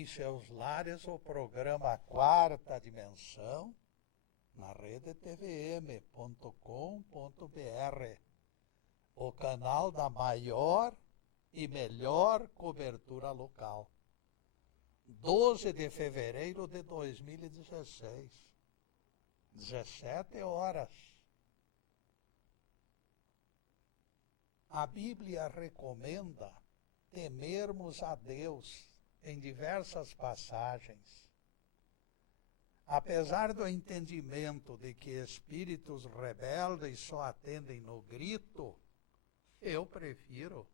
em seus lares o programa Quarta Dimensão, na rede tvm.com.br, o canal da maior e melhor cobertura local. 12 de fevereiro de 2016, 17 horas. A Bíblia recomenda temermos a Deus em diversas passagens. Apesar do entendimento de que espíritos rebeldes só atendem no grito, eu prefiro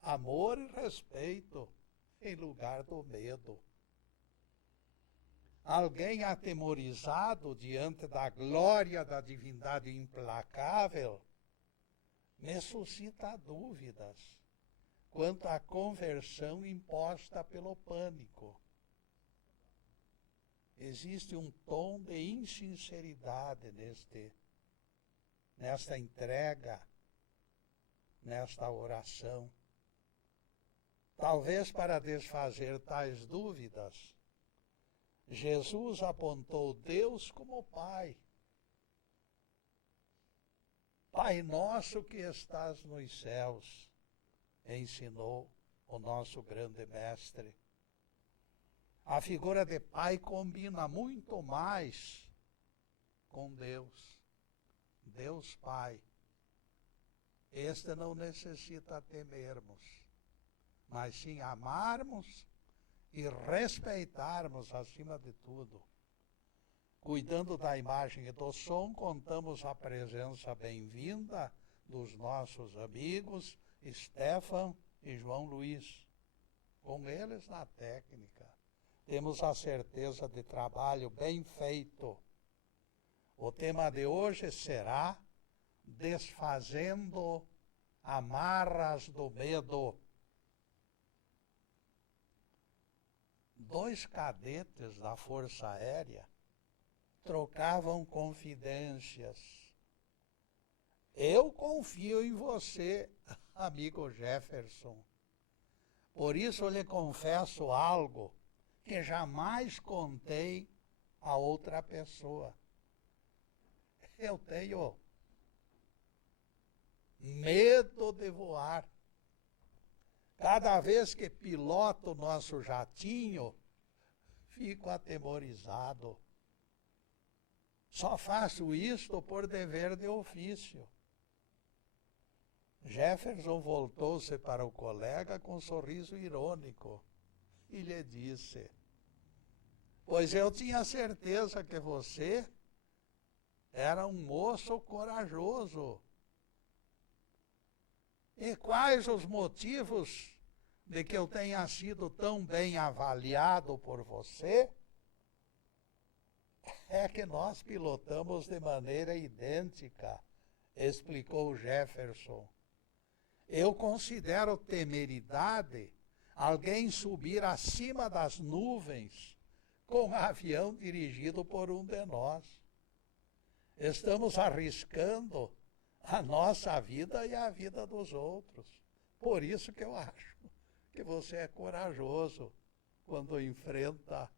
amor e respeito em lugar do medo. Alguém atemorizado diante da glória da divindade implacável me suscita dúvidas quanto à conversão imposta pelo pânico. Existe um tom de insinceridade nesta entrega, nesta oração. Talvez para desfazer tais dúvidas, Jesus apontou Deus como Pai. Pai nosso que estás nos céus, ensinou o nosso grande mestre. A figura de Pai combina muito mais com Deus. Deus Pai. Este não necessita temermos, mas sim amarmos e respeitarmos acima de tudo. Cuidando da imagem e do som, contamos a presença bem-vinda dos nossos amigos Stefan e João Luiz. Com eles na técnica. Temos a certeza de trabalho bem feito. O tema de hoje será Desfazendo amarras do medo. 2 cadetes da Força Aérea trocavam confidências. Eu confio em você, amigo Jefferson. Por isso eu lhe confesso algo que jamais contei a outra pessoa. Eu tenho medo de voar. Cada vez que piloto o nosso jatinho, fico atemorizado. Só faço isto por dever de ofício. Jefferson voltou-se para o colega com um sorriso irônico e lhe disse: pois eu tinha certeza que você era um moço corajoso. E quais os motivos de que eu tenha sido tão bem avaliado por você? É que nós pilotamos de maneira idêntica, explicou Jefferson. Eu considero temeridade alguém subir acima das nuvens com um avião dirigido por um de nós. Estamos arriscando a nossa vida e a vida dos outros. Por isso que eu acho que você é corajoso quando enfrenta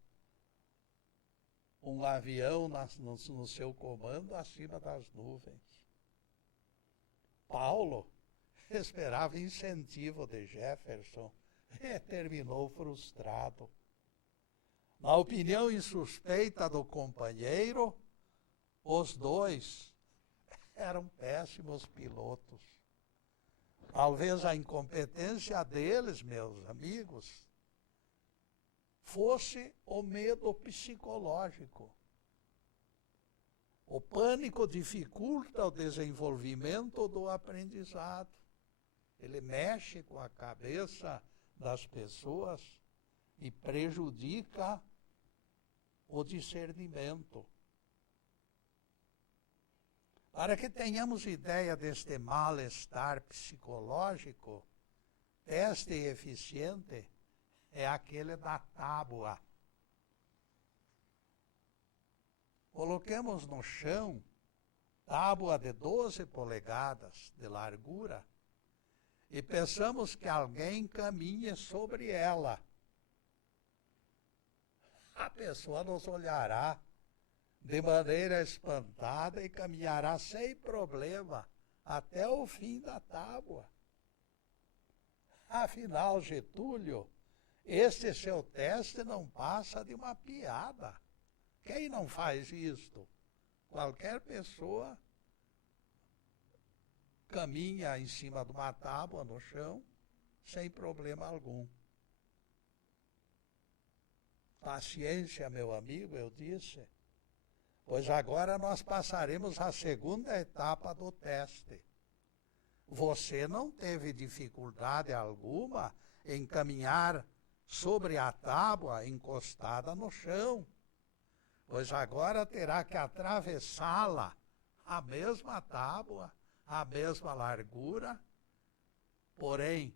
um avião no seu comando acima das nuvens. Paulo esperava incentivo de Jefferson e terminou frustrado. Na opinião insuspeita do companheiro, os dois eram péssimos pilotos. Talvez a incompetência deles, meus amigos, fosse o medo psicológico. O pânico dificulta o desenvolvimento do aprendizado. Ele mexe com a cabeça das pessoas e prejudica o discernimento. Para que tenhamos ideia deste mal-estar psicológico, teste eficiente é aquele da tábua. Coloquemos no chão tábua de 12 polegadas de largura e peçamos que alguém caminhe sobre ela. a pessoa nos olhará de maneira espantada e caminhará sem problema até o fim da tábua. Afinal, Getúlio, este seu teste não passa de uma piada. Quem não faz isto? Qualquer pessoa caminha em cima de uma tábua no chão sem problema algum. Paciência, meu amigo, eu disse, pois agora nós passaremos a segunda etapa do teste. Você não teve dificuldade alguma em caminhar sobre a tábua encostada no chão, pois agora terá que atravessá-la, a mesma tábua, a mesma largura, porém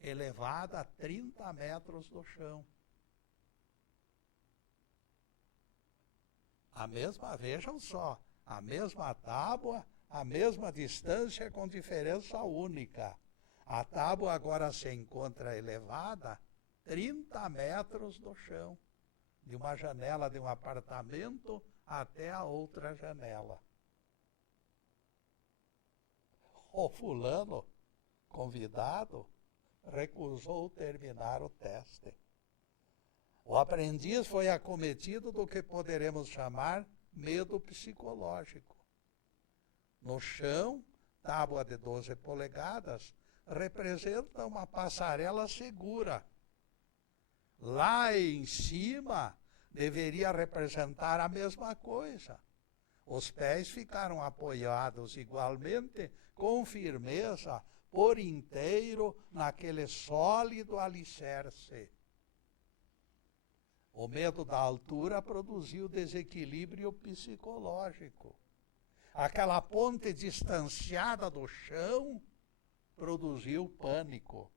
elevada a 30 metros do chão. Vejam só, a mesma tábua, a mesma distância com diferença única. A tábua agora se encontra elevada 30 metros do chão, de uma janela de um apartamento até a outra janela. O fulano, convidado, recusou terminar o teste. O aprendiz foi acometido do que poderemos chamar medo psicológico. No chão, tábua de 12 polegadas representa uma passarela segura. Lá em cima, deveria representar a mesma coisa. Os pés ficaram apoiados igualmente, com firmeza, por inteiro, naquele sólido alicerce. O medo da altura produziu desequilíbrio psicológico. Aquela ponte distanciada do chão produziu pânico.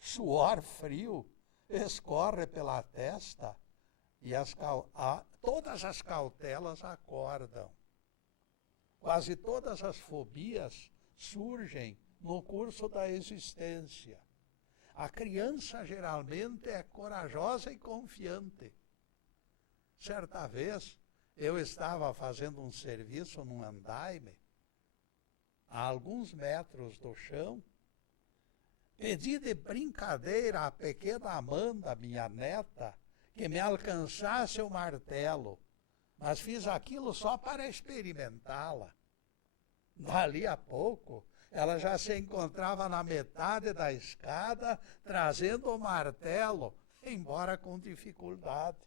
Suor frio escorre pela testa e todas as cautelas acordam. Quase todas as fobias surgem no curso da existência. A criança geralmente é corajosa e confiante. Certa vez, eu estava fazendo um serviço num andaime, a alguns metros do chão. Pedi de brincadeira à pequena Amanda, minha neta, que me alcançasse o martelo, mas fiz aquilo só para experimentá-la. Dali a pouco, ela já se encontrava na metade da escada, trazendo o martelo, embora com dificuldade.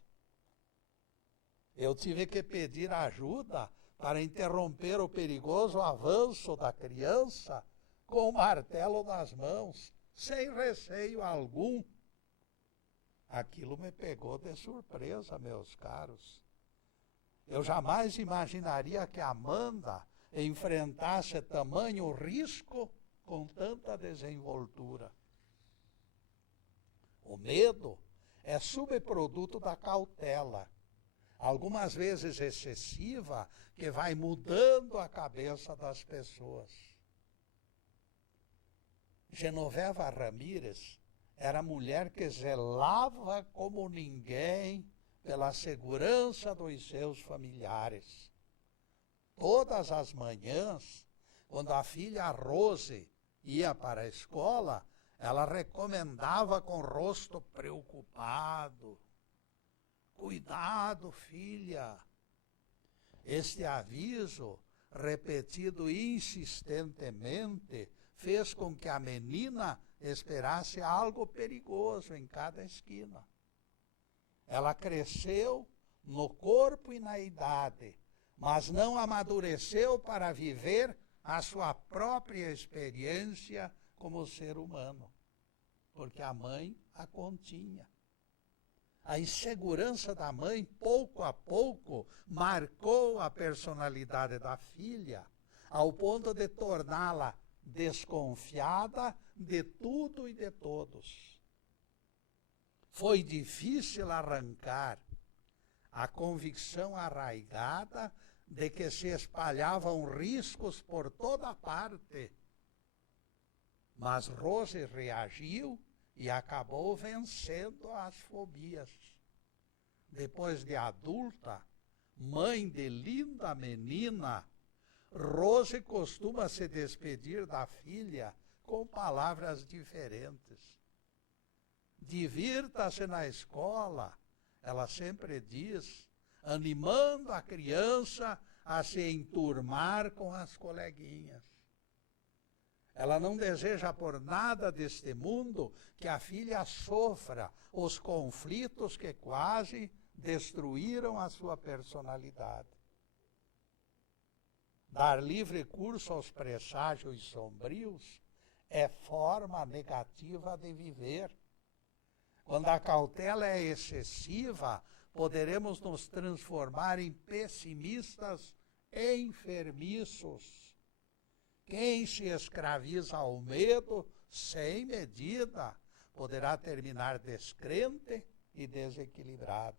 Eu tive que pedir ajuda para interromper o perigoso avanço da criança com o martelo nas mãos, sem receio algum. Aquilo me pegou de surpresa, meus caros. Eu jamais imaginaria que Amanda enfrentasse tamanho risco com tanta desenvoltura. O medo é subproduto da cautela, algumas vezes excessiva, que vai mudando a cabeça das pessoas. Genoveva Ramírez era mulher que zelava como ninguém pela segurança dos seus familiares. Todas as manhãs, quando a filha Rose ia para a escola, ela recomendava com o rosto preocupado: cuidado, filha. Este aviso, repetido insistentemente, fez com que a menina esperasse algo perigoso em cada esquina. Ela cresceu no corpo e na idade, mas não amadureceu para viver a sua própria experiência como ser humano, porque a mãe a continha. A insegurança da mãe, pouco a pouco, marcou a personalidade da filha, ao ponto de torná-la desconfiada de tudo e de todos. Foi difícil arrancar a convicção arraigada de que se espalhavam riscos por toda parte. Mas Rose reagiu e acabou vencendo as fobias. depois de adulta, mãe de linda menina, Rose costuma se despedir da filha com palavras diferentes. Divirta-se na escola, ela sempre diz, animando a criança a se enturmar com as coleguinhas. Ela não deseja por nada deste mundo que a filha sofra os conflitos que quase destruíram a sua personalidade. Dar livre curso aos presságios sombrios é forma negativa de viver. Quando a cautela é excessiva, poderemos nos transformar em pessimistas enfermiços. Quem se escraviza ao medo sem medida poderá terminar descrente e desequilibrado.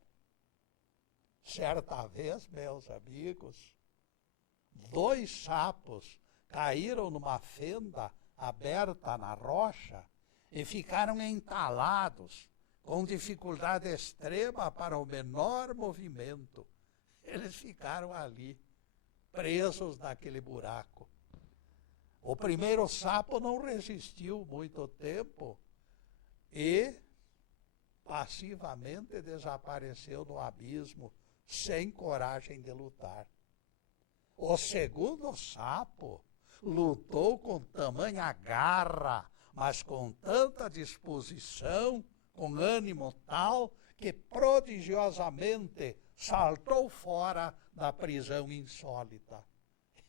Certa vez, meus amigos, 2 sapos caíram numa fenda aberta na rocha e ficaram entalados, com dificuldade extrema para o menor movimento. Eles ficaram ali, presos naquele buraco. O primeiro sapo não resistiu muito tempo e passivamente desapareceu no abismo, sem coragem de lutar. O segundo sapo lutou com tamanha garra, mas com tanta disposição, com ânimo tal, que prodigiosamente saltou fora da prisão insólita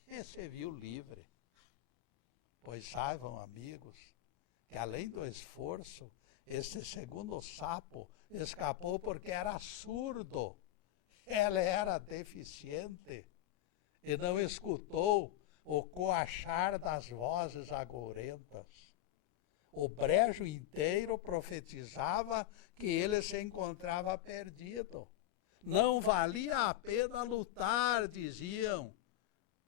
e se viu livre. Pois saibam, amigos, que além do esforço, esse segundo sapo escapou porque era surdo. Ele era deficiente e não escutou o coachar das vozes agourentas. O brejo inteiro profetizava que ele se encontrava perdido. Não valia a pena lutar, diziam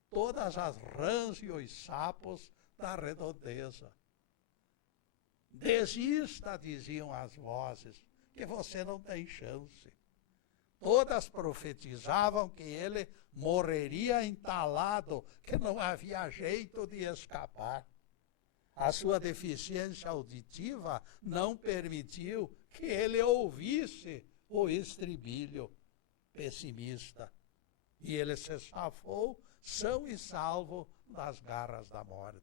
todas as rãs e os sapos da redondeza. Desista, diziam as vozes, que você não tem chance. Todas profetizavam que ele morreria entalado, que não havia jeito de escapar. A sua deficiência auditiva não permitiu que ele ouvisse o estribilho pessimista. E ele se safou, são e salvo, das garras da morte.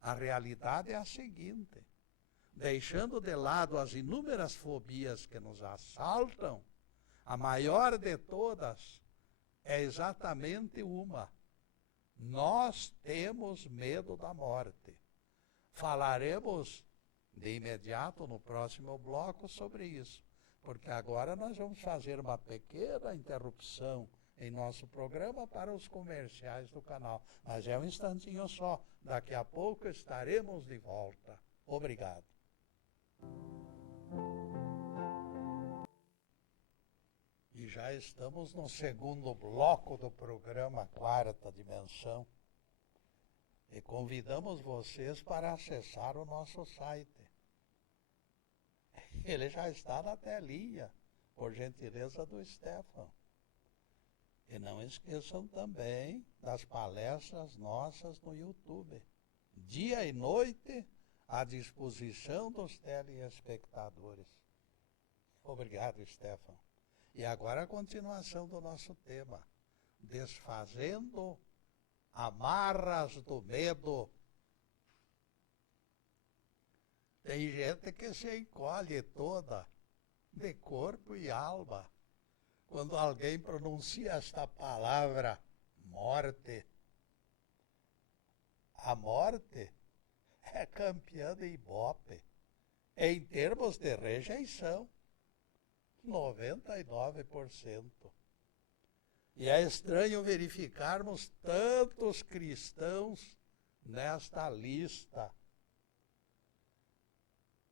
A realidade é a seguinte: deixando de lado as inúmeras fobias que nos assaltam, a maior de todas é exatamente uma: nós temos medo da morte. Falaremos de imediato no próximo bloco sobre isso, porque agora nós vamos fazer uma pequena interrupção em nosso programa para os comerciais do canal. Mas é um instantinho só, daqui a pouco estaremos de volta. Obrigado. E já estamos no segundo bloco do programa Quarta Dimensão. E convidamos vocês para acessar o nosso site. Ele já está na telinha, por gentileza do Stefan. E não esqueçam também das palestras nossas no YouTube. Dia e noite à disposição dos telespectadores. Obrigado, Stefan. E agora a continuação do nosso tema: desfazendo amarras do medo. Tem gente que se encolhe toda, de corpo e alma, quando alguém pronuncia esta palavra, morte. A morte é campeã de Ibope, em termos de rejeição. 99%. E é estranho verificarmos tantos cristãos nesta lista.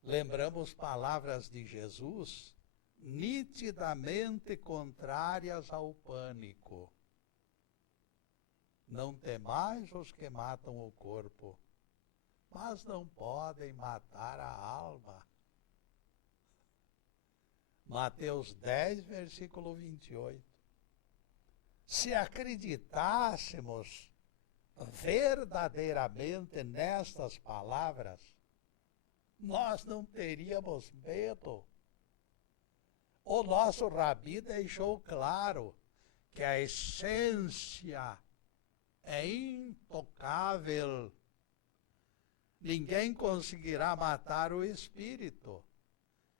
Lembramos palavras de Jesus nitidamente contrárias ao pânico. Não temais os que matam o corpo, mas não podem matar a alma. Mateus 10, versículo 28. Se acreditássemos verdadeiramente nestas palavras, nós não teríamos medo. O nosso Rabi deixou claro que a essência é intocável. Ninguém conseguirá matar o espírito.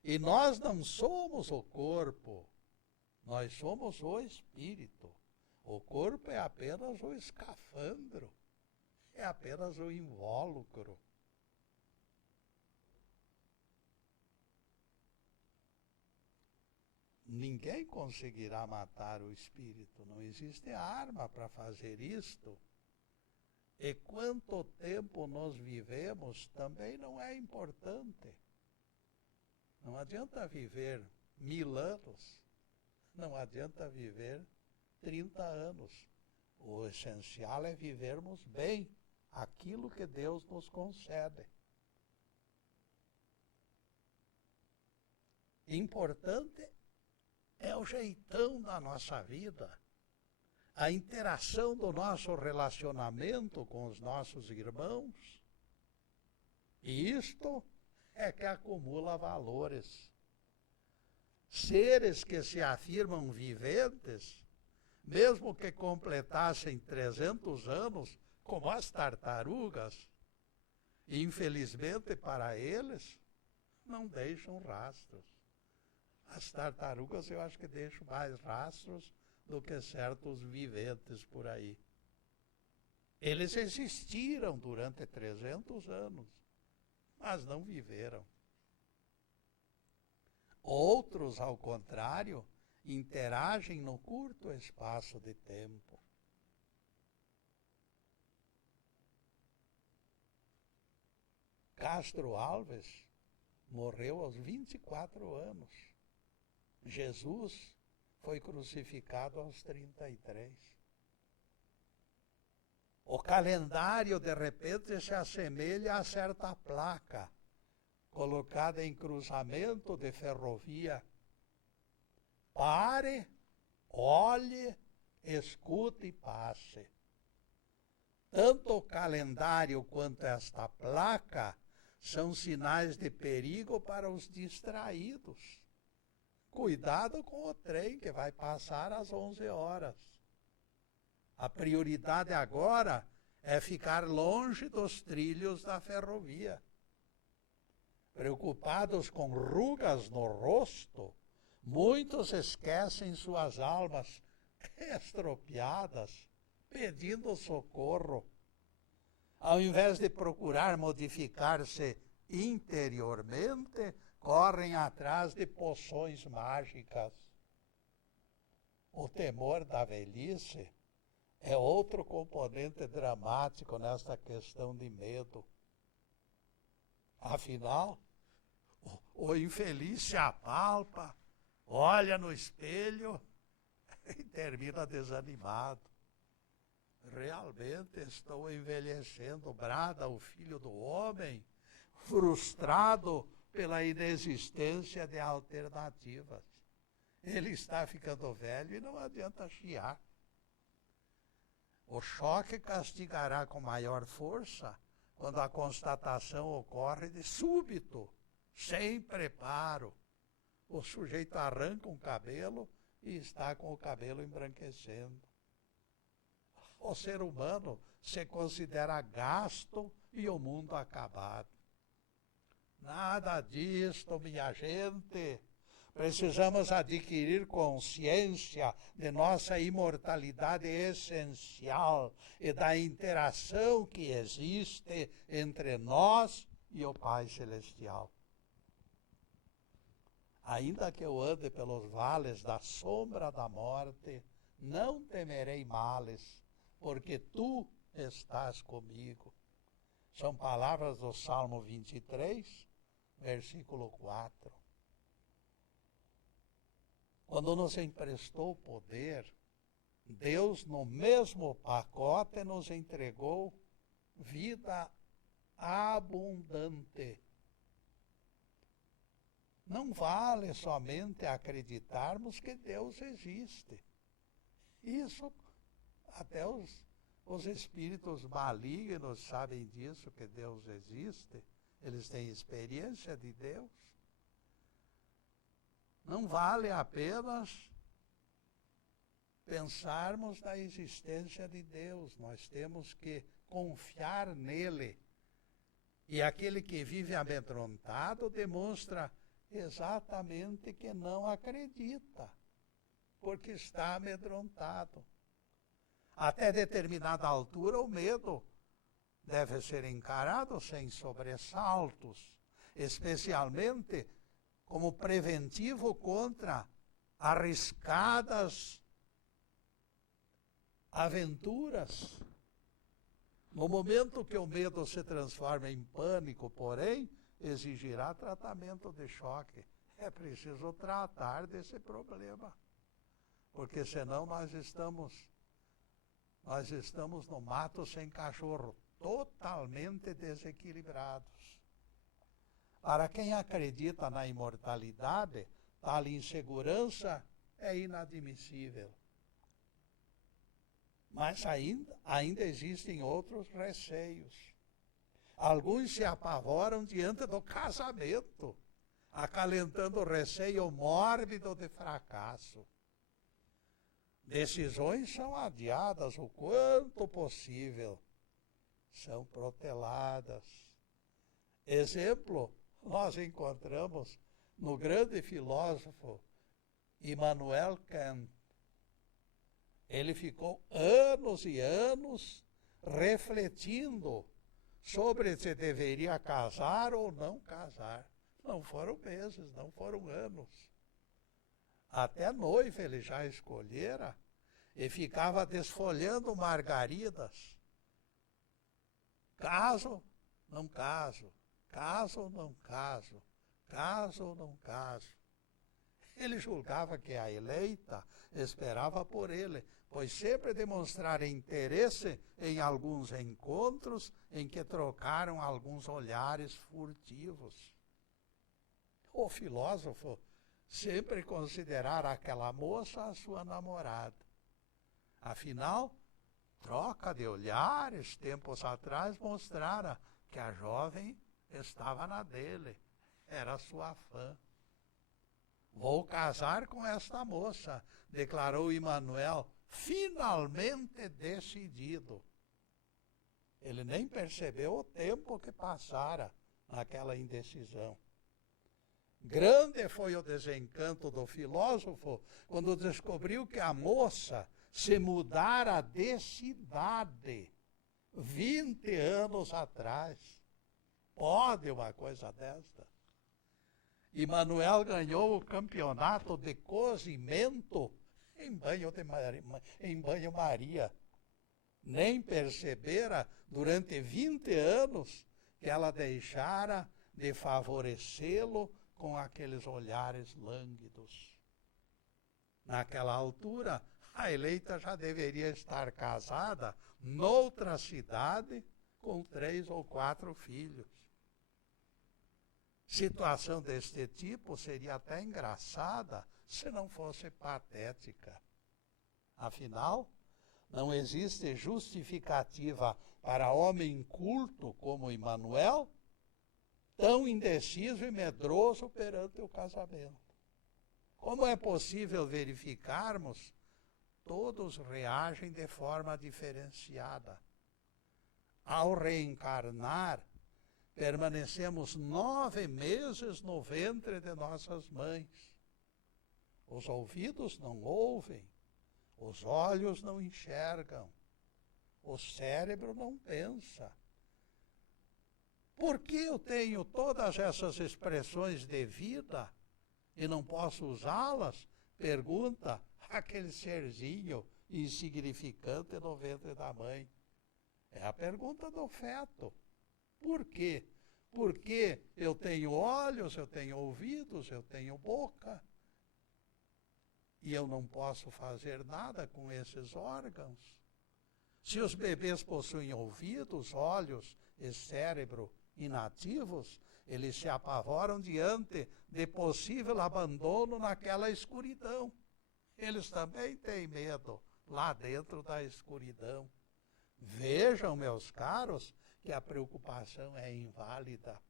E nós não somos o corpo, nós somos o espírito. O corpo é apenas o escafandro, é apenas o invólucro. Ninguém conseguirá matar o espírito, não existe arma para fazer isto. E quanto tempo nós vivemos também não é importante. Não adianta viver 1000 anos, não adianta viver 30 anos. O essencial é vivermos bem aquilo que Deus nos concede. Importante é o jeitão da nossa vida, a interação do nosso relacionamento com os nossos irmãos. E isto é que acumula valores. Seres que se afirmam viventes, mesmo que completassem 300 anos, como as tartarugas, infelizmente para eles, não deixam rastros. As tartarugas eu acho que deixam mais rastros do que certos viventes por aí. Eles existiram durante 300 anos, mas não viveram. Outros, ao contrário, interagem no curto espaço de tempo. Castro Alves morreu aos 24 anos. Jesus foi crucificado aos 33. O calendário, de repente, se assemelha a certa placa colocada em cruzamento de ferrovia. Pare, olhe, escute e passe. Tanto o calendário quanto esta placa são sinais de perigo para os distraídos. Cuidado com o trem que vai passar às 11 horas. A prioridade agora é ficar longe dos trilhos da ferrovia. Preocupados com rugas no rosto, muitos esquecem suas almas estropiadas, pedindo socorro. Ao invés de procurar modificar-se interiormente, correm atrás de poções mágicas. O temor da velhice é outro componente dramático nesta questão de medo. Afinal, o infeliz se apalpa, olha no espelho e termina desanimado. Realmente estou envelhecendo, brada o filho do homem, frustrado pela inexistência de alternativas. Ele está ficando velho e não adianta chiar. O choque castigará com maior força quando a constatação ocorre de súbito, sem preparo. O sujeito arranca um cabelo e está com o cabelo embranquecendo. O ser humano se considera gasto e o mundo acabado. Nada disto, minha gente. Precisamos adquirir consciência de nossa imortalidade essencial e da interação que existe entre nós e o Pai Celestial. Ainda que eu ande pelos vales da sombra da morte, não temerei males, porque tu estás comigo. São palavras do Salmo 23, versículo 4. Quando nos emprestou o poder, Deus, no mesmo pacote, nos entregou vida abundante. Não vale somente acreditarmos que Deus existe. Isso, até os espíritos malignos sabem disso, que Deus existe. Eles têm experiência de Deus. Não vale apenas pensarmos na existência de Deus. Nós temos que confiar nele. E aquele que vive amedrontado demonstra exatamente que não acredita, porque está amedrontado. Até determinada altura, o medo deve ser encarado sem sobressaltos, especialmente como preventivo contra arriscadas aventuras. No momento que o medo se transforma em pânico, porém, exigirá tratamento de choque. É preciso tratar desse problema, porque senão nós estamos no mato sem cachorro, totalmente desequilibrados. Para quem acredita na imortalidade, tal insegurança é inadmissível. Mas ainda existem outros receios. Alguns se apavoram diante do casamento, acalentando o receio mórbido de fracasso. Decisões são adiadas o quanto possível, são proteladas. Exemplo, nós encontramos no grande filósofo Immanuel Kant. Ele ficou anos e anos refletindo sobre se deveria casar ou não casar. Não foram meses, não foram anos. Até noiva ele já escolhera e ficava desfolhando margaridas. Caso, não caso. Caso ou não caso. Caso ou não caso. Ele julgava que a eleita esperava por ele, pois sempre demonstrara interesse em alguns encontros em que trocaram alguns olhares furtivos. O filósofo sempre considerara aquela moça a sua namorada. Afinal, troca de olhares, tempos atrás, mostrara que a jovem estava na dele, era sua fã. Vou casar com esta moça, declarou Immanuel, finalmente decidido. Ele nem percebeu o tempo que passara naquela indecisão. Grande foi o desencanto do filósofo quando descobriu que a moça se mudara de cidade 20 anos atrás. Pode uma coisa desta? Immanuel ganhou o campeonato de cozimento em banho-maria. Nem percebera durante 20 anos que ela deixara de favorecê-lo com aqueles olhares lânguidos. Naquela altura, a eleita já deveria estar casada noutra cidade com 3 ou 4 filhos. Situação deste tipo seria até engraçada se não fosse patética. Afinal, não existe justificativa para homem culto como Immanuel, tão indeciso e medroso perante o casamento. Como é possível verificarmos? Todos reagem de forma diferenciada. Ao reencarnar, permanecemos 9 meses no ventre de nossas mães. Os ouvidos não ouvem, os olhos não enxergam, o cérebro não pensa. Por que eu tenho todas essas expressões de vida e não posso usá-las? Pergunta aquele serzinho insignificante no ventre da mãe. É a pergunta do feto. Por quê? Porque eu tenho olhos, eu tenho ouvidos, eu tenho boca. E eu não posso fazer nada com esses órgãos. Se os bebês possuem ouvidos, olhos e cérebro inativos, eles se apavoram diante de possível abandono naquela escuridão. Eles também têm medo lá dentro da escuridão. Vejam, meus caros, que a preocupação é inválida.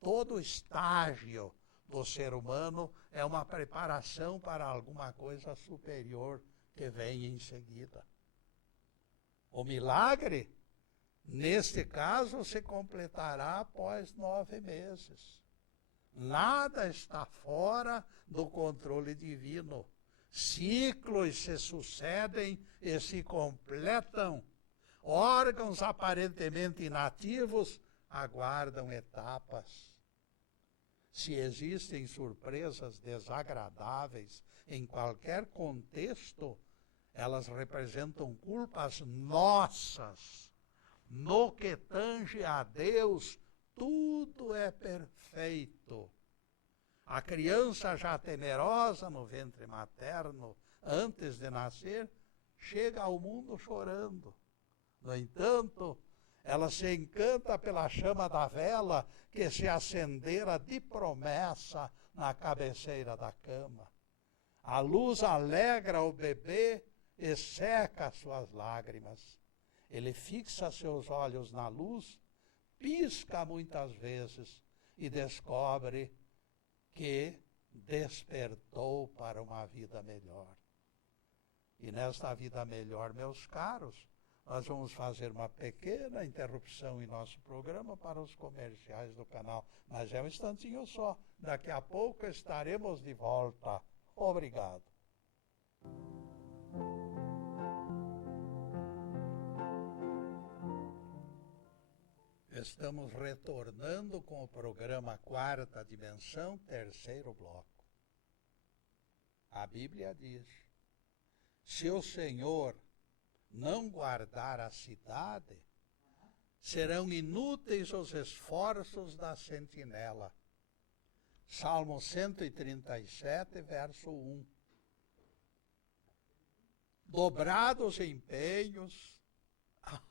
Todo estágio do ser humano é uma preparação para alguma coisa superior que vem em seguida. O milagre, neste caso, se completará após 9 meses. Nada está fora do controle divino. Ciclos se sucedem e se completam. Órgãos aparentemente inativos aguardam etapas. Se existem surpresas desagradáveis em qualquer contexto, elas representam culpas nossas. No que tange a Deus, tudo é perfeito. A criança já temerosa no ventre materno, antes de nascer, chega ao mundo chorando. No entanto, ela se encanta pela chama da vela que se acendera de promessa na cabeceira da cama. A luz alegra o bebê e seca suas lágrimas. Ele fixa seus olhos na luz, pisca muitas vezes e descobre que despertou para uma vida melhor. E nesta vida melhor, meus caros, nós vamos fazer uma pequena interrupção em nosso programa para os comerciais do canal. Mas é um instantinho só. Daqui a pouco estaremos de volta. Obrigado. Estamos retornando com o programa Quarta Dimensão, terceiro bloco. A Bíblia diz: se o Senhor não guardar a cidade, serão inúteis os esforços da sentinela. Salmo 137, verso 1. Dobrados empenhos,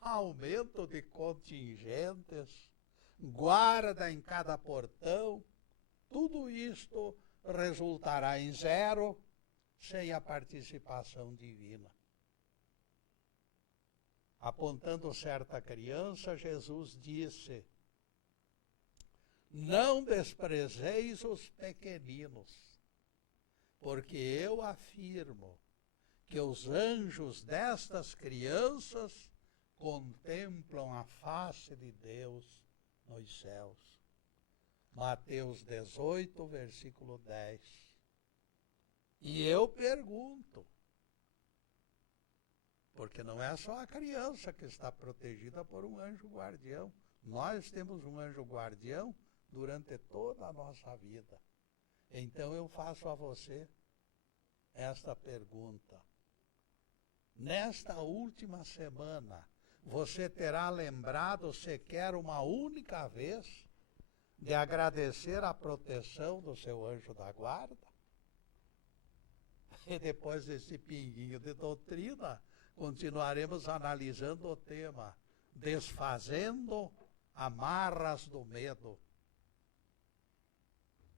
aumento de contingentes, guarda em cada portão, tudo isto resultará em zero sem a participação divina. Apontando certa criança, Jesus disse: não desprezeis os pequeninos, porque eu afirmo que os anjos destas crianças contemplam a face de Deus nos céus. Mateus 18, versículo 10. E eu pergunto, porque não é só a criança que está protegida por um anjo guardião. Nós temos um anjo guardião durante toda a nossa vida. Então eu faço a você esta pergunta. Nesta última semana, você terá lembrado sequer uma única vez de agradecer a proteção do seu anjo da guarda? E depois desse pinguinho de doutrina, continuaremos analisando o tema, desfazendo amarras do medo.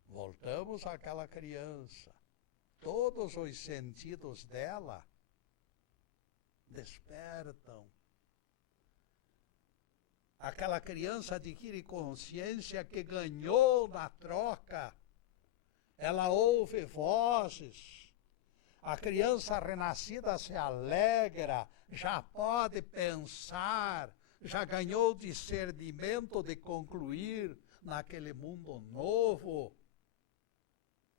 Voltamos àquela criança. Todos os sentidos dela despertam. Aquela criança adquire consciência que ganhou na troca. Ela ouve vozes. A criança renascida se alegra, já pode pensar, já ganhou discernimento de concluir naquele mundo novo.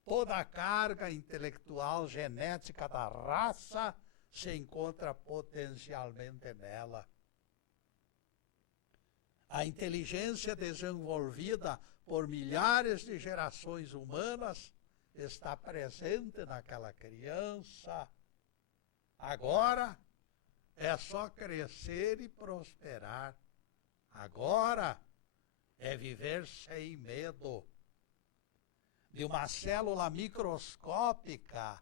Toda a carga intelectual genética da raça se encontra potencialmente nela. A inteligência desenvolvida por milhares de gerações humanas está presente naquela criança. Agora é só crescer e prosperar. Agora é viver sem medo. De uma célula microscópica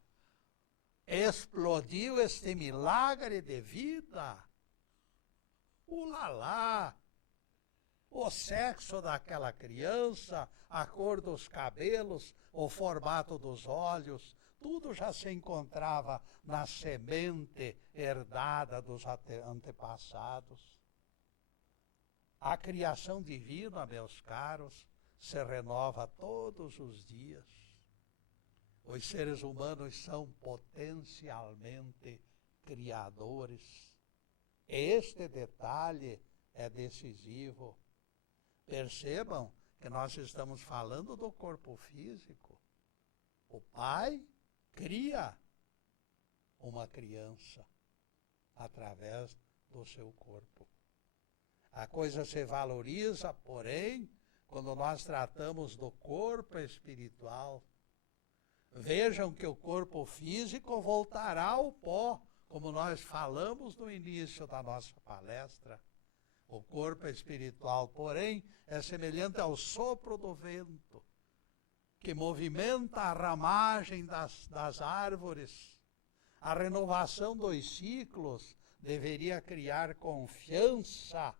explodiu este milagre de vida. Ulalá! o sexo daquela criança, a cor dos cabelos, o formato dos olhos, tudo já se encontrava na semente herdada dos antepassados. A criação divina, meus caros, se renova todos os dias. Os seres humanos são potencialmente criadores. Este detalhe é decisivo. Percebam que nós estamos falando do corpo físico. O pai cria uma criança através do seu corpo. A coisa se valoriza, porém, quando nós tratamos do corpo espiritual. Vejam que o corpo físico voltará ao pó, como nós falamos no início da nossa palestra. O corpo espiritual, porém, é semelhante ao sopro do vento, que movimenta a ramagem das árvores. A renovação dos ciclos deveria criar confiança.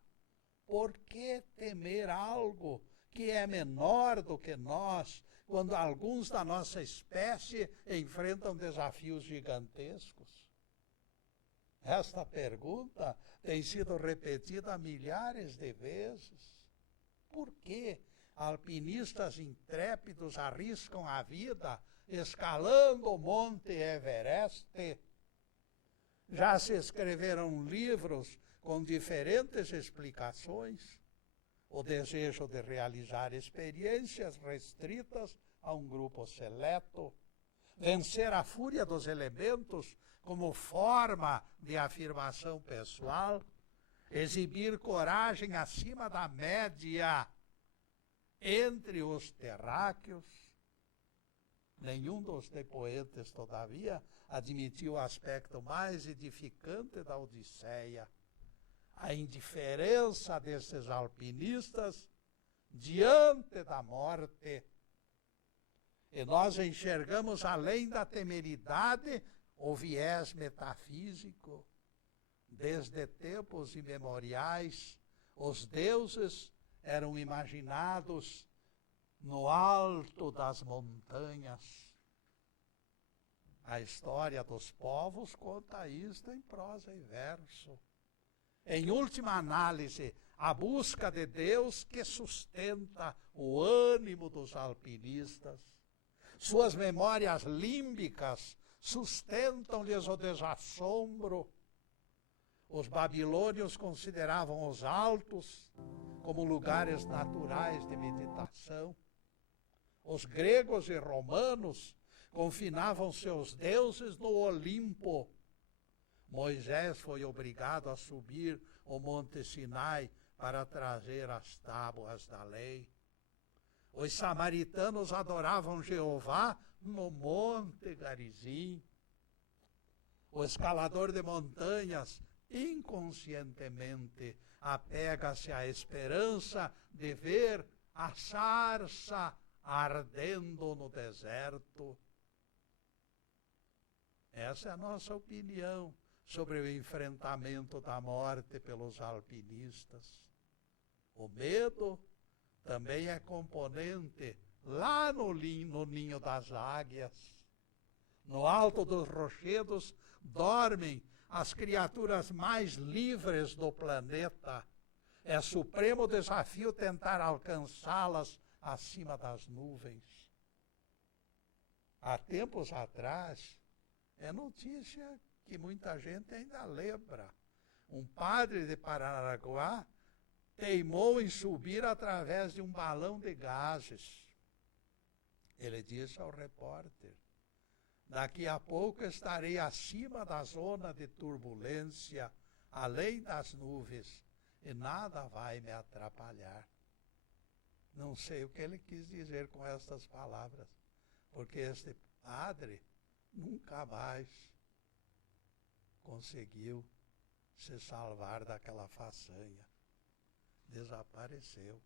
Por que temer algo que é menor do que nós, quando alguns da nossa espécie enfrentam desafios gigantescos? Esta pergunta tem sido repetida milhares de vezes. Por que alpinistas intrépidos arriscam a vida escalando o Monte Everest? Já se escreveram livros com diferentes explicações. O desejo de realizar experiências restritas a um grupo seleto, vencer a fúria dos elementos como forma de afirmação pessoal, exibir coragem acima da média entre os terráqueos. Nenhum dos depoentes, todavia, admitiu o aspecto mais edificante da Odisseia: a indiferença desses alpinistas diante da morte. E nós enxergamos, além da temeridade, o viés metafísico. Desde tempos imemoriais, os deuses eram imaginados no alto das montanhas. A história dos povos conta isto em prosa e verso. Em última análise, a busca de Deus que sustenta o ânimo dos alpinistas. Suas memórias límbicas sustentam-lhes o desassombro. Os babilônios consideravam os altos como lugares naturais de meditação. Os gregos e romanos confinavam seus deuses no Olimpo. Moisés foi obrigado a subir o Monte Sinai para trazer as tábuas da lei. Os samaritanos adoravam Jeová no Monte Garizim. O escalador de montanhas inconscientemente apega-se à esperança de ver a sarça ardendo no deserto. Essa é a nossa opinião sobre o enfrentamento da morte pelos alpinistas. O medo também é componente lá no ninho das águias. No alto dos rochedos dormem as criaturas mais livres do planeta. É supremo desafio tentar alcançá-las acima das nuvens. Há tempos atrás, é notícia que muita gente ainda lembra. Um padre de Paranaguá teimou em subir através de um balão de gases. Ele disse ao repórter: daqui a pouco estarei acima da zona de turbulência, além das nuvens, e nada vai me atrapalhar. Não sei o que ele quis dizer com estas palavras, porque este padre nunca mais conseguiu se salvar daquela façanha. Desapareceu.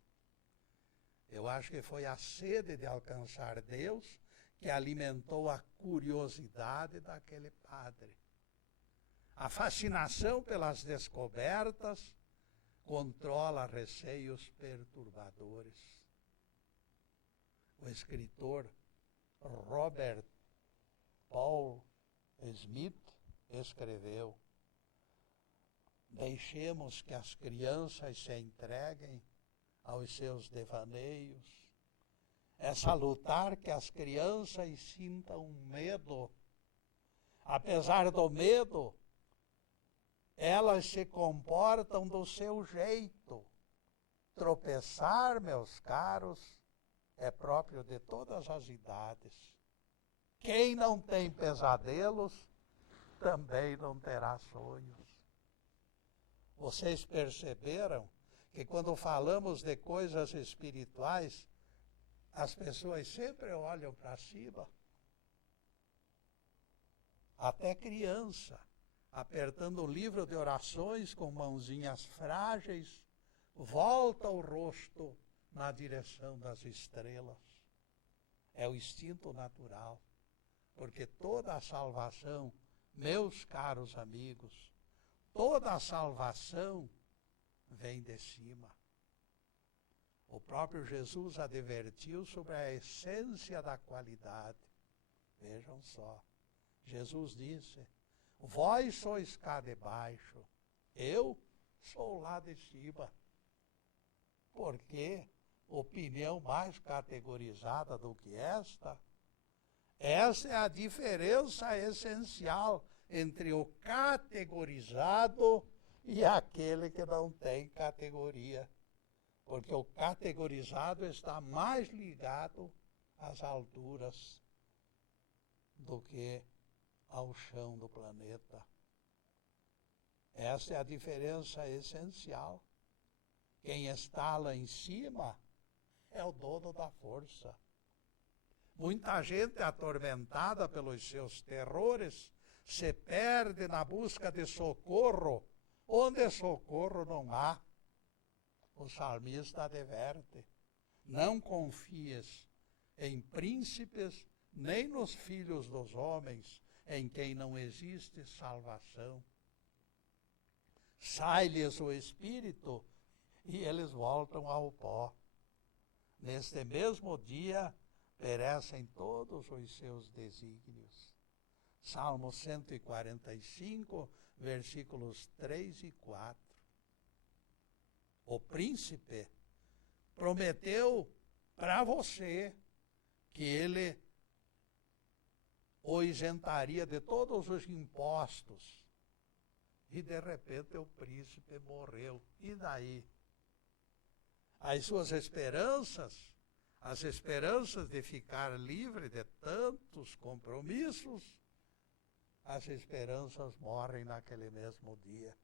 Eu acho que foi a sede de alcançar Deus que alimentou a curiosidade daquele padre. A fascinação pelas descobertas controla receios perturbadores. O escritor Robert Paul Smith escreveu: deixemos que as crianças se entreguem aos seus devaneios. É salutar que as crianças sintam medo. Apesar do medo, elas se comportam do seu jeito. Tropeçar, meus caros, é próprio de todas as idades. Quem não tem pesadelos, também não terá sonhos. Vocês perceberam que quando falamos de coisas espirituais, as pessoas sempre olham para cima? Até criança, apertando o livro de orações com mãozinhas frágeis, volta o rosto na direção das estrelas. É o instinto natural, porque toda a salvação, meus caros amigos, toda a salvação vem de cima. O próprio Jesus advertiu sobre a essência da qualidade. Vejam só, Jesus disse: vós sois cá de baixo, eu sou lá de cima. Por quê? Opinião mais categorizada do que esta? Essa é a diferença essencial entre o categorizado e aquele que não tem categoria. Porque o categorizado está mais ligado às alturas do que ao chão do planeta. Essa é a diferença essencial. Quem está lá em cima é o dono da força. Muita gente atormentada pelos seus terrores se perde na busca de socorro, onde socorro não há. O salmista adverte: não confies em príncipes, nem nos filhos dos homens, em quem não existe salvação. Sai-lhes o espírito e eles voltam ao pó. Neste mesmo dia perecem todos os seus desígnios. Salmo 145, versículos 3 e 4. O príncipe prometeu para você que ele o isentaria de todos os impostos. E de repente o príncipe morreu. E daí? As suas esperanças, as esperanças de ficar livre de tantos compromissos, as esperanças morrem naquele mesmo dia.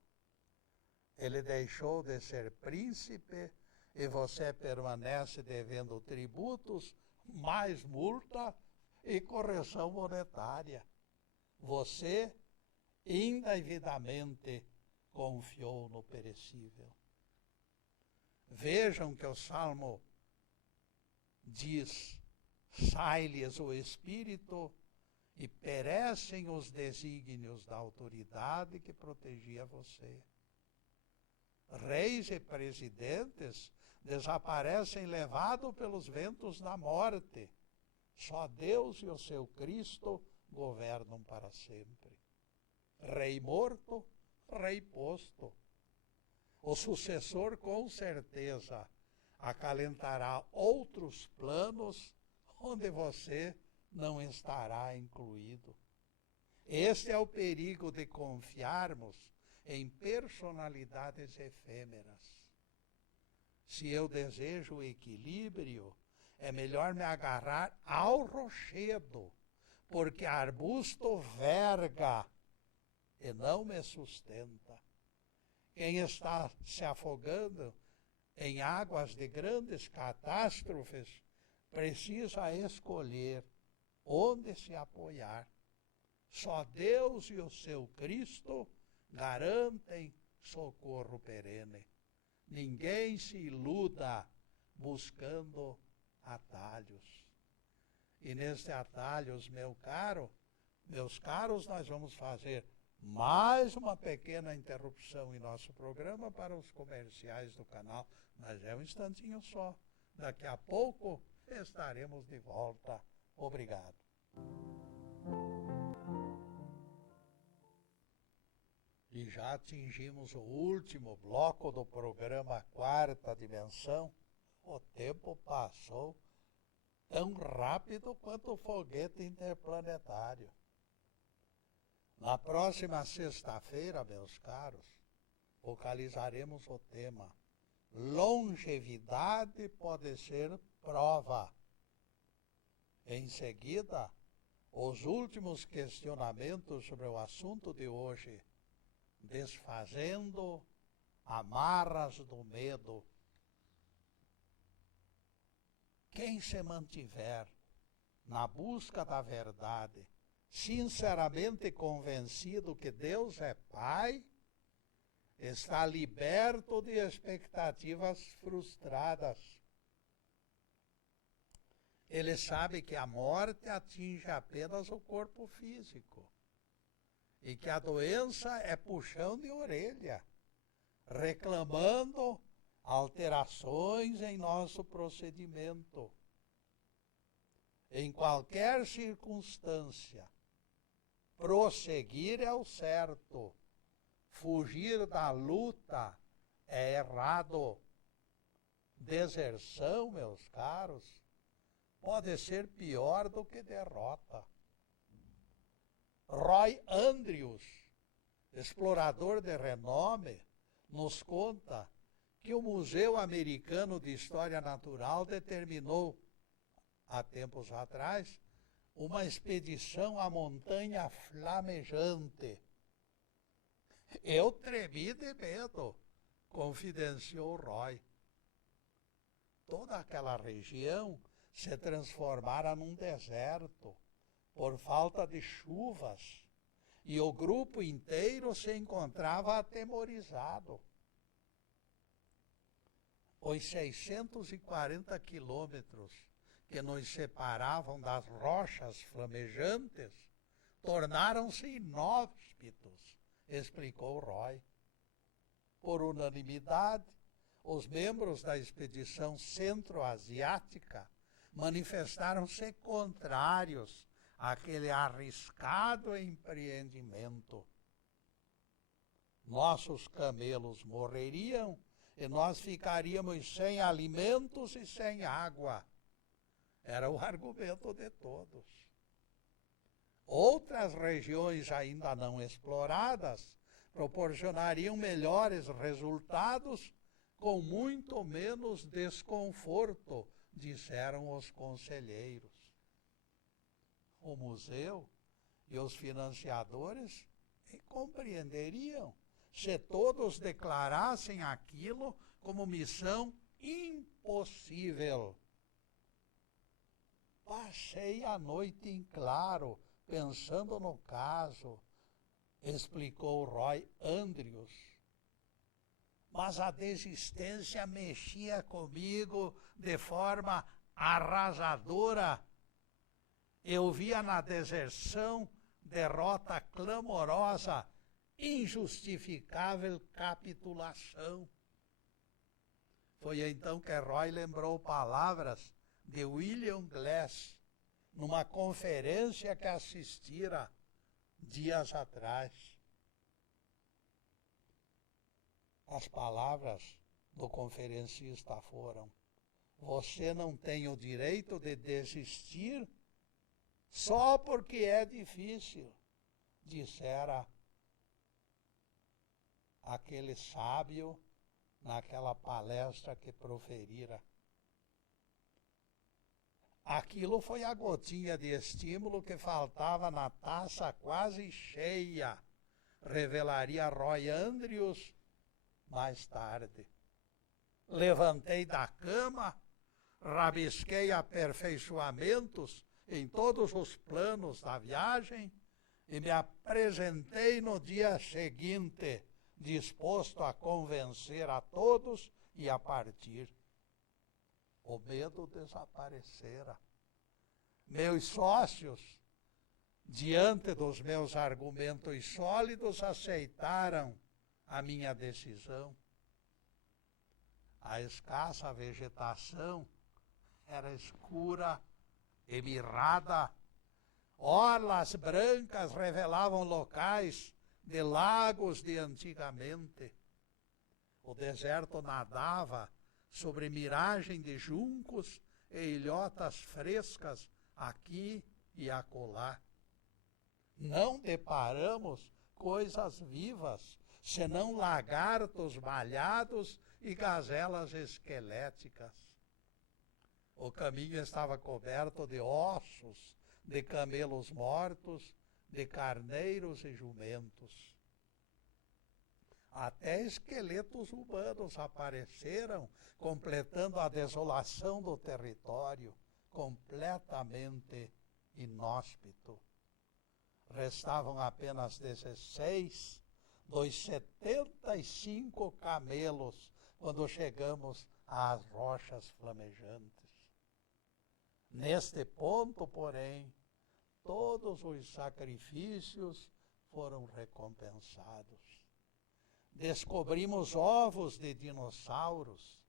Ele deixou de ser príncipe e você permanece devendo tributos, mais multa e correção monetária. Você indevidamente confiou no perecível. Vejam que o Salmo diz: sai-lhes o espírito e perecem os desígnios da autoridade que protegia você. Reis e presidentes desaparecem levados pelos ventos da morte. Só Deus e o seu Cristo governam para sempre. Rei morto, rei posto. O sucessor, com certeza, acalentará outros planos onde você não estará incluído. Este é o perigo de confiarmos em personalidades efêmeras. Se eu desejo o equilíbrio, é melhor me agarrar ao rochedo, porque arbusto verga e não me sustenta. Quem está se afogando em águas de grandes catástrofes precisa escolher onde se apoiar. Só Deus e o seu Cristo garantem socorro perene. Ninguém se iluda buscando atalhos. E neste atalhos, meus caros, nós vamos fazer Mais uma pequena interrupção em nosso programa para os comerciais do canal, mas é um instantinho só. Daqui a pouco estaremos de volta. Obrigado. E já atingimos o último bloco do programa Quarta Dimensão. O tempo passou tão rápido quanto o foguete interplanetário. Na próxima sexta-feira, meus caros, focalizaremos o tema Longevidade pode ser prova. Em seguida, os últimos questionamentos sobre o assunto de hoje, desfazendo amarras do medo. Quem se mantiver na busca da verdade, sinceramente convencido que Deus é Pai, está liberto de expectativas frustradas. Ele sabe que a morte atinge apenas o corpo físico e que a doença é puxão de orelha, reclamando alterações em nosso procedimento. Em qualquer circunstância, prosseguir é o certo, fugir da luta é errado. Deserção, meus caros, pode ser pior do que derrota. Roy Andrews, explorador de renome, nos conta que o Museu Americano de História Natural determinou, há tempos atrás, uma expedição à Montanha Flamejante. Eu tremi de medo, confidenciou Roy. Toda aquela região se transformara num deserto por falta de chuvas, e o grupo inteiro se encontrava atemorizado. Os 640 quilômetros que nos separavam das rochas flamejantes tornaram-se inóspitos, explicou Roy. Por unanimidade, os membros da expedição centro-asiática manifestaram-se contrários àquele arriscado empreendimento. Nossos camelos morreriam e nós ficaríamos sem alimentos e sem água. Era o argumento de todos. Outras regiões ainda não exploradas proporcionariam melhores resultados com muito menos desconforto, disseram os conselheiros. O museu e os financiadores compreenderiam se todos declarassem aquilo como missão impossível. Passei a noite em claro, pensando no caso, explicou Roy Andrews. Mas a desistência mexia comigo de forma arrasadora. Eu via na deserção derrota clamorosa, injustificável capitulação. Foi então que Roy lembrou palavras de William Glass, numa conferência que assistira dias atrás. As palavras do conferencista foram: você não tem o direito de desistir só porque é difícil, dissera aquele sábio naquela palestra que proferira. Aquilo foi a gotinha de estímulo que faltava na taça quase cheia, revelaria Roy Andrews mais tarde. Levantei da cama, rabisquei aperfeiçoamentos em todos os planos da viagem e me apresentei no dia seguinte, disposto a convencer a todos e a partir. O medo desaparecera. Meus sócios diante dos meus argumentos sólidos, aceitaram a minha decisão. A escassa vegetação era escura e mirrada. Orlas brancas revelavam locais de lagos de antigamente. O deserto nadava sobre miragem de juncos e ilhotas frescas aqui e acolá. Não deparamos coisas vivas, senão lagartos malhados e gazelas esqueléticas. O caminho estava coberto de ossos, de camelos mortos, de carneiros e jumentos. Até esqueletos humanos apareceram, completando a desolação do território, completamente inóspito. Restavam apenas 16 dos 75 camelos quando chegamos às rochas flamejantes. Neste ponto, porém, todos os sacrifícios foram recompensados. Descobrimos ovos de dinossauros,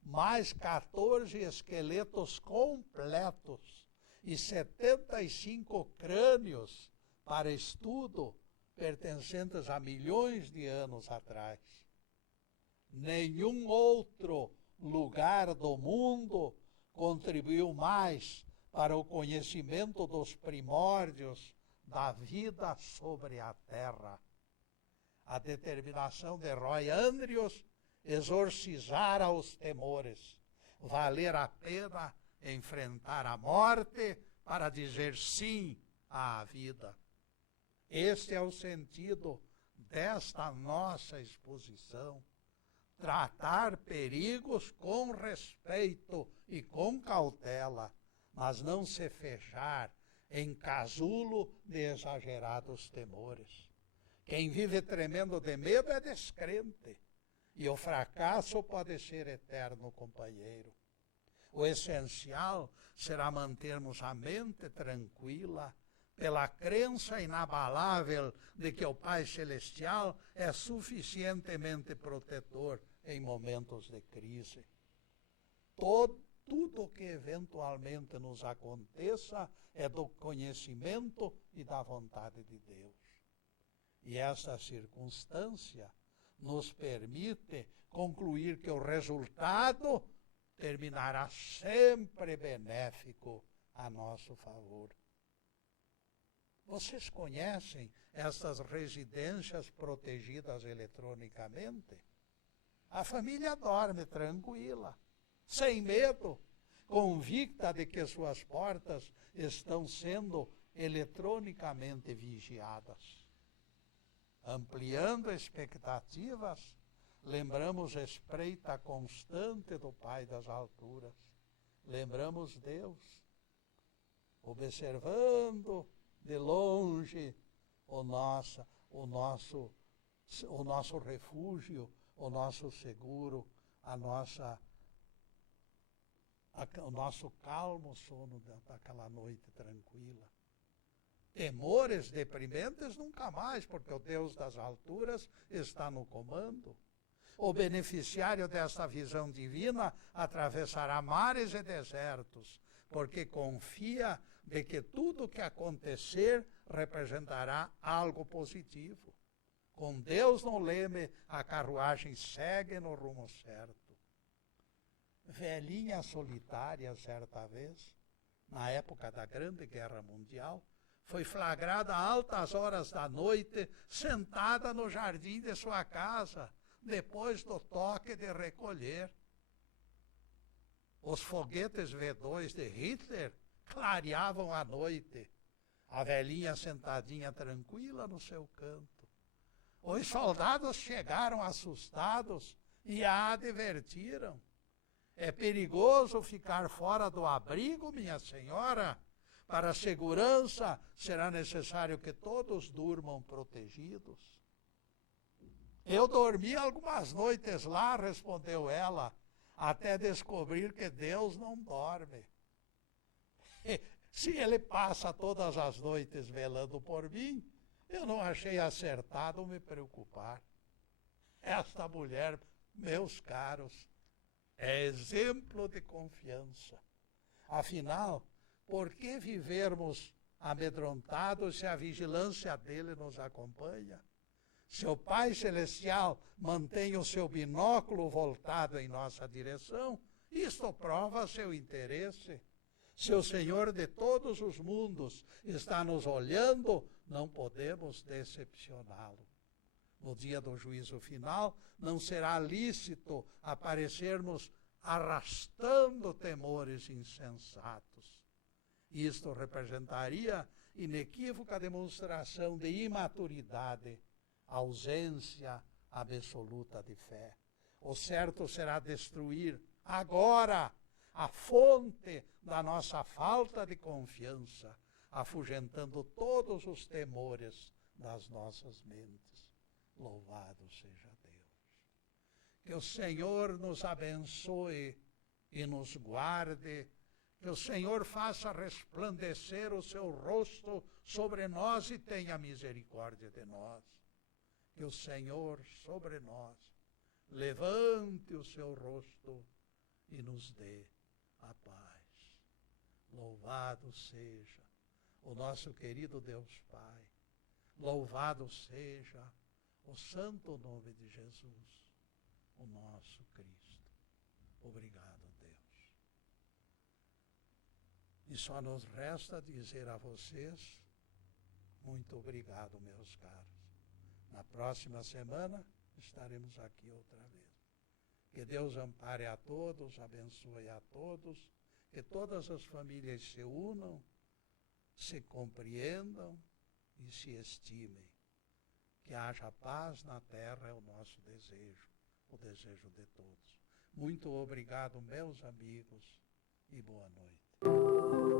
mais 14 esqueletos completos e 75 crânios para estudo pertencentes a milhões de anos atrás. Nenhum outro lugar do mundo contribuiu mais para o conhecimento dos primórdios da vida sobre a Terra. A determinação de Roy Andrews exorcizara os temores. Valer a pena enfrentar a morte para dizer sim à vida. Este é o sentido desta nossa exposição. Tratar perigos com respeito e com cautela, mas não se fechar em casulo de exagerados temores. Quem vive tremendo de medo é descrente, e o fracasso pode ser eterno companheiro. O essencial será mantermos a mente tranquila, pela crença inabalável de que o Pai Celestial é suficientemente protetor em momentos de crise. Tudo que eventualmente nos aconteça é do conhecimento e da vontade de Deus. E essa circunstância nos permite concluir que o resultado terminará sempre benéfico a nosso favor. Vocês conhecem essas residências protegidas eletronicamente? A família dorme tranquila, sem medo, convicta de que suas portas estão sendo eletronicamente vigiadas. Ampliando expectativas, lembramos a espreita constante do Pai das alturas. Lembramos Deus, observando de longe o nosso refúgio, o nosso seguro, o nosso calmo sono daquela noite tranquila. Temores deprimentes nunca mais, porque o Deus das alturas está no comando. O beneficiário desta visão divina atravessará mares e desertos, porque confia de que tudo o que acontecer representará algo positivo. Com Deus no leme, a carruagem segue no rumo certo. Velhinha solitária, certa vez, na época da Grande Guerra Mundial, foi flagrada a altas horas da noite, sentada no jardim de sua casa, depois do toque de recolher. Os foguetes V2 de Hitler clareavam a noite, a velhinha sentadinha tranquila no seu canto. Os soldados chegaram assustados e a advertiram. É perigoso ficar fora do abrigo, minha senhora. Para a segurança, será necessário que todos durmam protegidos. Eu dormi algumas noites lá, respondeu ela, até descobrir que Deus não dorme. Se ele passa todas as noites velando por mim, eu não achei acertado me preocupar. Esta mulher, meus caros, é exemplo de confiança. Afinal, por que vivermos amedrontados se a vigilância dele nos acompanha? Seu Pai Celestial mantém o seu binóculo voltado em nossa direção, isto prova seu interesse. Se o Senhor de todos os mundos está nos olhando, não podemos decepcioná-lo. No dia do juízo final, não será lícito aparecermos arrastando temores insensatos. Isto representaria inequívoca demonstração de imaturidade, ausência absoluta de fé. O certo será destruir agora a fonte da nossa falta de confiança, afugentando todos os temores das nossas mentes. Louvado seja Deus. Que o Senhor nos abençoe e nos guarde, que o Senhor faça resplandecer o seu rosto sobre nós e tenha misericórdia de nós. Que o Senhor sobre nós levante o seu rosto e nos dê a paz. Louvado seja o nosso querido Deus Pai. Louvado seja o santo nome de Jesus, o nosso Cristo. Obrigado, Deus. E só nos resta dizer a vocês, muito obrigado, meus caros. Na próxima semana estaremos aqui outra vez. Que Deus ampare a todos, abençoe a todos, que todas as famílias se unam, se compreendam e se estimem. Que haja paz na terra é o nosso desejo, o desejo de todos. Muito obrigado, meus amigos, e boa noite.